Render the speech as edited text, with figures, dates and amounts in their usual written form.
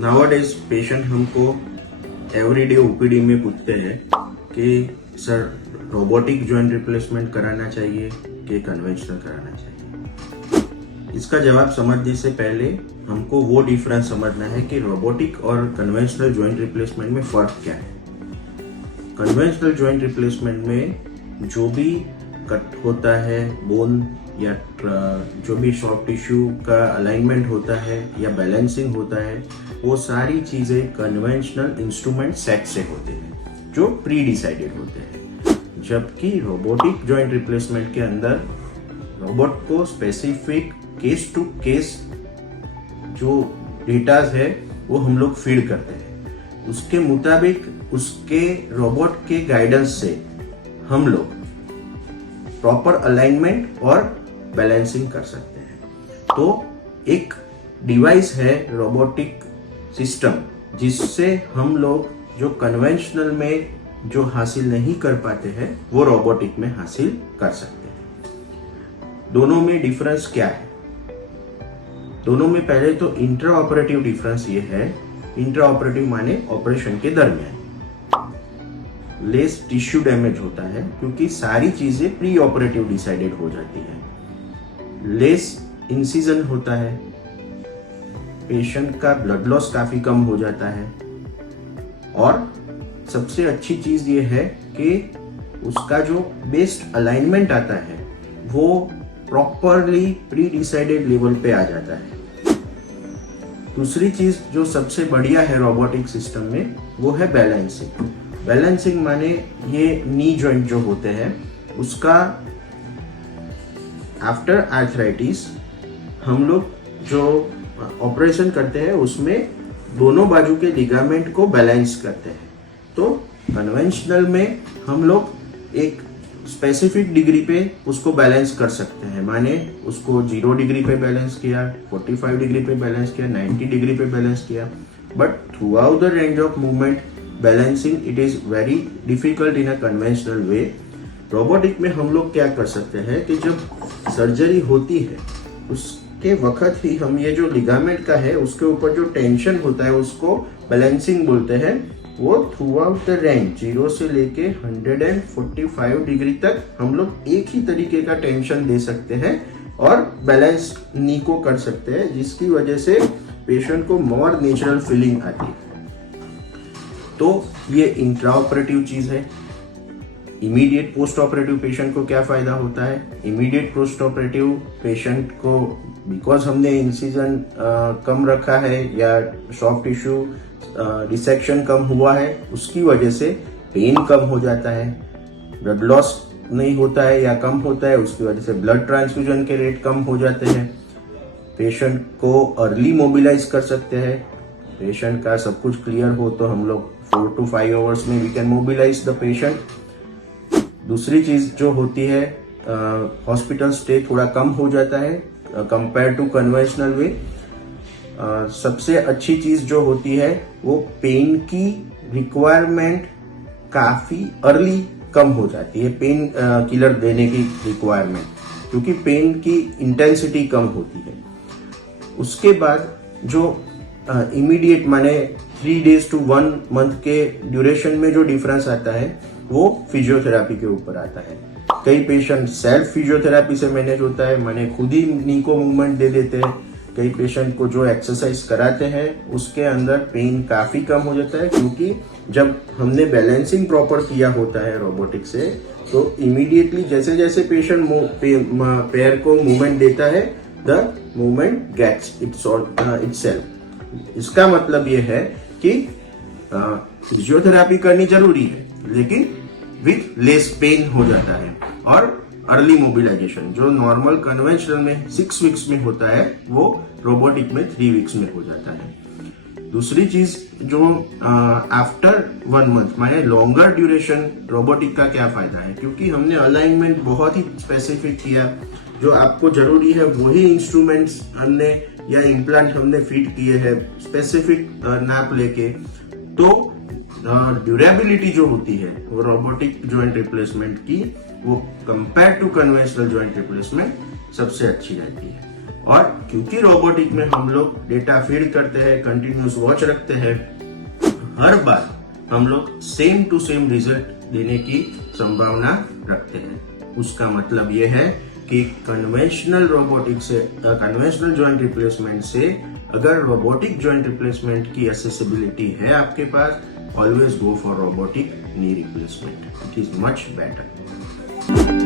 Nowadays patient हमको everyday OPD में पूछते हैं कि सर रोबोटिक जॉइंट रिप्लेसमेंट कराना चाहिए कि कन्वेंशनल कराना चाहिए। इसका जवाब समझने से पहले हमको वो डिफरेंस समझना है कि रोबोटिक और कन्वेंशनल जॉइंट रिप्लेसमेंट में फर्क क्या है। कन्वेंशनल जॉइंट रिप्लेसमेंट में जो भी कट होता है बोन या जो भी सॉफ्ट टिश्यू का अलाइनमेंट होता है या बैलेंसिंग होता है, वो सारी चीजें कन्वेंशनल इंस्ट्रूमेंट सेट से होते हैं जो प्री डिसाइडेड होते हैं। जबकि रोबोटिक जॉइंट रिप्लेसमेंट के अंदर रोबोट को स्पेसिफिक केस टू केस जो डेटाज है वो हम लोग फीड करते हैं। उसके मुताबिक उसके रोबोट के गाइडेंस से हम लोग प्रॉपर अलाइनमेंट और बैलेंसिंग कर सकते हैं। तो एक डिवाइस है रोबोटिक सिस्टम जिससे हम लोग जो कन्वेंशनल में जो हासिल नहीं कर पाते हैं वो रोबोटिक में हासिल कर सकते हैं। दोनों में डिफरेंस क्या है? दोनों में पहले तो इंट्रा ऑपरेटिव डिफरेंस ये है, इंट्रा ऑपरेटिव माने ऑपरेशन के दरमियान लेस टिश्यू डैमेज होता है क्योंकि सारी चीजें प्री ऑपरेटिव डिसाइडेड हो जाती है। लेस इंसिजन होता है, पेशेंट का ब्लड लॉस काफी कम हो जाता है और सबसे अच्छी चीज ये है कि उसका जो बेस्ट अलाइनमेंट आता है वो प्रॉपरली प्री डिसाइडेड लेवल पे आ जाता है। दूसरी चीज जो सबसे बढ़िया है रोबोटिक सिस्टम में वो है बैलेंसिंग। बैलेंसिंग माने ये नी जॉइंट जो होते हैं उसका आफ्टर आर्थराइटिस हम लोग जो ऑपरेशन करते हैं उसमें दोनों बाजू के लिगामेंट को बैलेंस करते हैं। तो कन्वेंशनल में हम लोग एक स्पेसिफिक डिग्री पे उसको बैलेंस कर सकते हैं, माने उसको 0 डिग्री पे बैलेंस किया, 45 डिग्री पे बैलेंस किया, 90 डिग्री पे बैलेंस किया, but through out the range of movement balancing it is very difficult in a conventional way. Robotic में हम लोग क्या कर सकते हैं कि जब सर्जरी होती है उसके वक्त ही हम ये जो लिगामेंट का है उसके ऊपर जो टेंशन होता है उसको बैलेंसिंग बोलते हैं। वो थ्रू आउट द रेंज 0 से लेके 145 डिग्री तक हम लोग एक ही तरीके का टेंशन दे सकते हैं और बैलेंस नी को कर सकते हैं, जिसकी वजह से पेशेंट को मोर नेचुरल फीलिंग आती है। तो ये इंट्रा ऑपरेटिव चीज है। इमीडिएट पोस्ट ऑपरेटिव पेशेंट को क्या फायदा होता है? इमीडिएट पोस्ट ऑपरेटिव पेशेंट को बिकॉज हमने इंसिजन कम रखा है या सॉफ्ट टिश्यू डिसेक्शन कम हुआ है उसकी वजह से पेन कम हो जाता है, ब्लड लॉस नहीं होता है या कम होता है, उसकी वजह से ब्लड ट्रांसफ्यूजन के रेट कम हो जाते हैं, पेशेंट को अर्ली मोबिलाइज कर सकते हैं। पेशेंट का सब कुछ क्लियर हो तो हम लोग 4 to 5 आवर्स में we can mobilise the patient. दूसरी चीज जो होती है हॉस्पिटल स्टे थोड़ा कम हो जाता है कंपेयर टू कन्वेंशनल वे। सबसे अच्छी चीज जो होती है वो पेन की रिक्वायरमेंट काफी अर्ली कम हो जाती है, पेन किलर देने की रिक्वायरमेंट, क्योंकि पेन की इंटेंसिटी कम होती है। उसके बाद जो इमीडिएट माने 3 days to 1 month के ड्यूरेशन में जो डिफरेंस आता है वो फिजियोथेरापी के ऊपर आता है। कई पेशेंट सेल्फ फिजियोथेरापी से मैनेज होता है, माने खुद ही नी को मूवमेंट दे देते हैं। कई पेशेंट को जो एक्सरसाइज कराते हैं उसके अंदर पेन काफी कम हो जाता है, क्योंकि जब हमने बैलेंसिंग प्रॉपर किया होता है रोबोटिक से तो इमीडिएटली जैसे जैसे पेशेंट पैर को मूवमेंट देता है द मूवमेंट गेट्स इटसेल्फ। इसका मतलब ये है कि फिजियोथेरापी करनी जरूरी है लेकिन विथ लेस पेन हो जाता है, और अर्ली मोबिलाइजेशन जो नॉर्मल कन्वेंशनल में 6 वीक्स में होता है वो रोबोटिक में 3 वीक्स में हो जाता है। दूसरी चीज जो आफ्टर 1 month माने लॉन्गर ड्यूरेशन रोबोटिक का क्या फायदा है, क्योंकि हमने अलाइनमेंट बहुत ही स्पेसिफिक किया, जो आपको जरूरी है वही इंस्ट्रूमेंट्स हमने या इम्प्लांट हमने फिट किए हैं स्पेसिफिक नाप लेके, तो ड्यूरेबिलिटी जो होती है वो रोबोटिक जॉइंट रिप्लेसमेंट की, वो compare to conventional joint replacement सबसे अच्छी रहती है। और क्योंकि रोबोटिक में हम लोग डेटा फीड करते हैं, कंटिन्यूस वॉच रखते हैं, हर बार हम लोग सेम टू सेम रिजल्ट देने की संभावना रखते हैं। उसका मतलब ये है कि कन्वेंशनल रोबोटिक से, कन्वेंशनल जॉइंट रिप्लेसमेंट से अगर रोबोटिक जॉइंट रिप्लेसमेंट की एक्सेसिबिलिटी है आपके पास, always go for robotic knee replacement, it is much better.